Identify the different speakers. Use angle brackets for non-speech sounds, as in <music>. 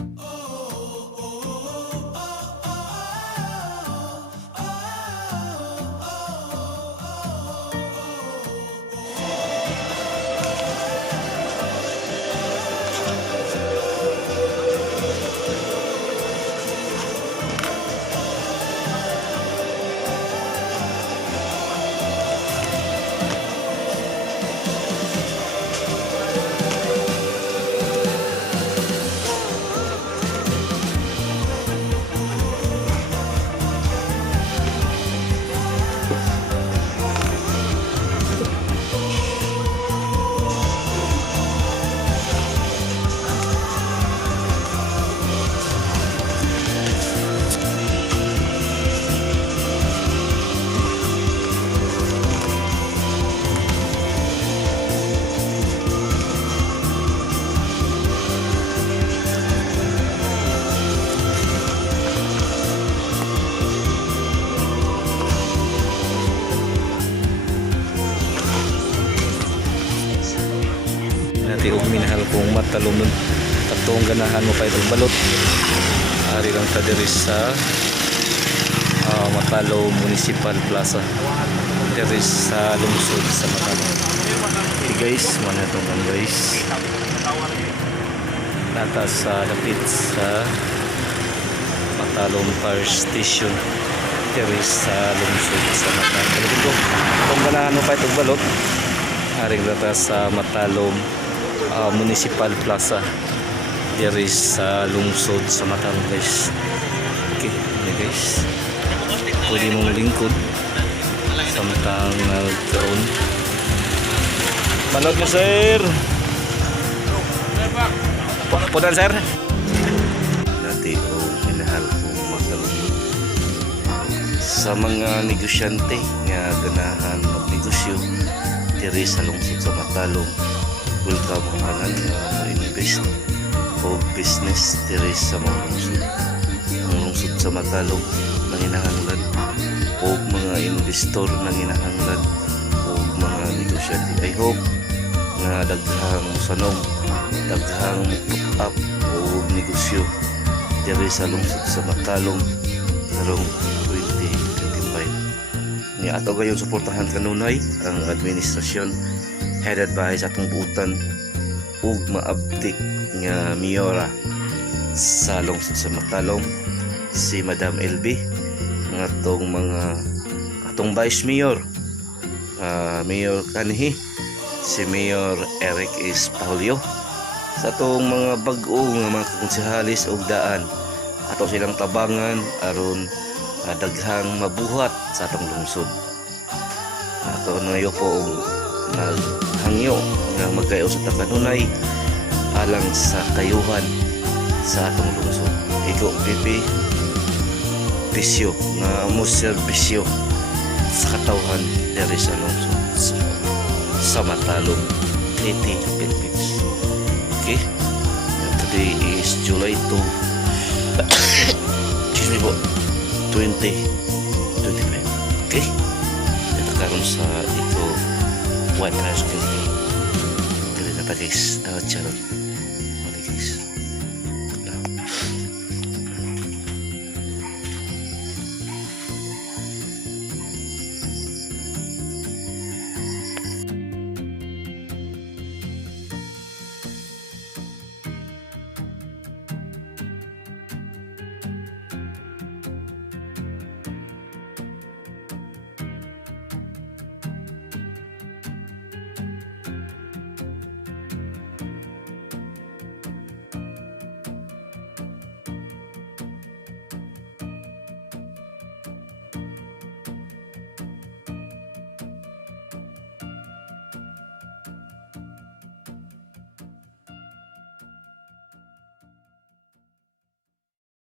Speaker 1: Oh. Nati og minahal kong matalom nun. Tatong ganahan mo pa itong balot. Ari lang ta diri sa ah, Matalo Municipal Plaza. Diri sa lungsod sa Matalo. Okay guys, mana kan guys. Nata sa lapit sa Matalom Fire Station. Diri sa lungsod sa Matalo. Kung ganahan mo pa itong balot, Haring data sa Matalom ah, Municipal Plaza. Diri sa lungsod sa Matalom guys. Okay okay guys. Pwede mong lingkod samtang nagkaroon Manod mo sir. Pudan sir. Dati o minahal kong matalong sa mga negosyante nga ganahan magnegosyo diri sa lungsod sa Matalong welcome anan nga mo-invest o business diri sa mga lungsod. Ang lungsod sa Matalong nanginahanglan o mga investor nanginahanglan o mga negosyante. I hope nga daghang musanom daghang up o negosyo diri sa lungsod sa Matalong karong 2025 ni ato gayon suportahan kanunay ang administrasyon headed by sa atong buutan ug maabtik nga miyora sa lungsod sa Matalong si Madam LB ang atong mga atong vice mayor. Ah, mayor kanhi si Mayor Eric is Paulio. Sa atong mga bag-o nga mga konsehalis ug daan ato silang tabangan aron ah, daghang mabuhat sa atong lungsod. Ato ngayon po og naghangyo nga magkayo sa takanunay alang sa kayuhan sa atong lungsod. Iko pipi bisyo nga mo serbisyo sa katawhan diri sa lungsod sa, sa Matalong City, Philippines. Okay? Today is July 2 <coughs> excuse me po 20 atrás que, que le tapáis la noche.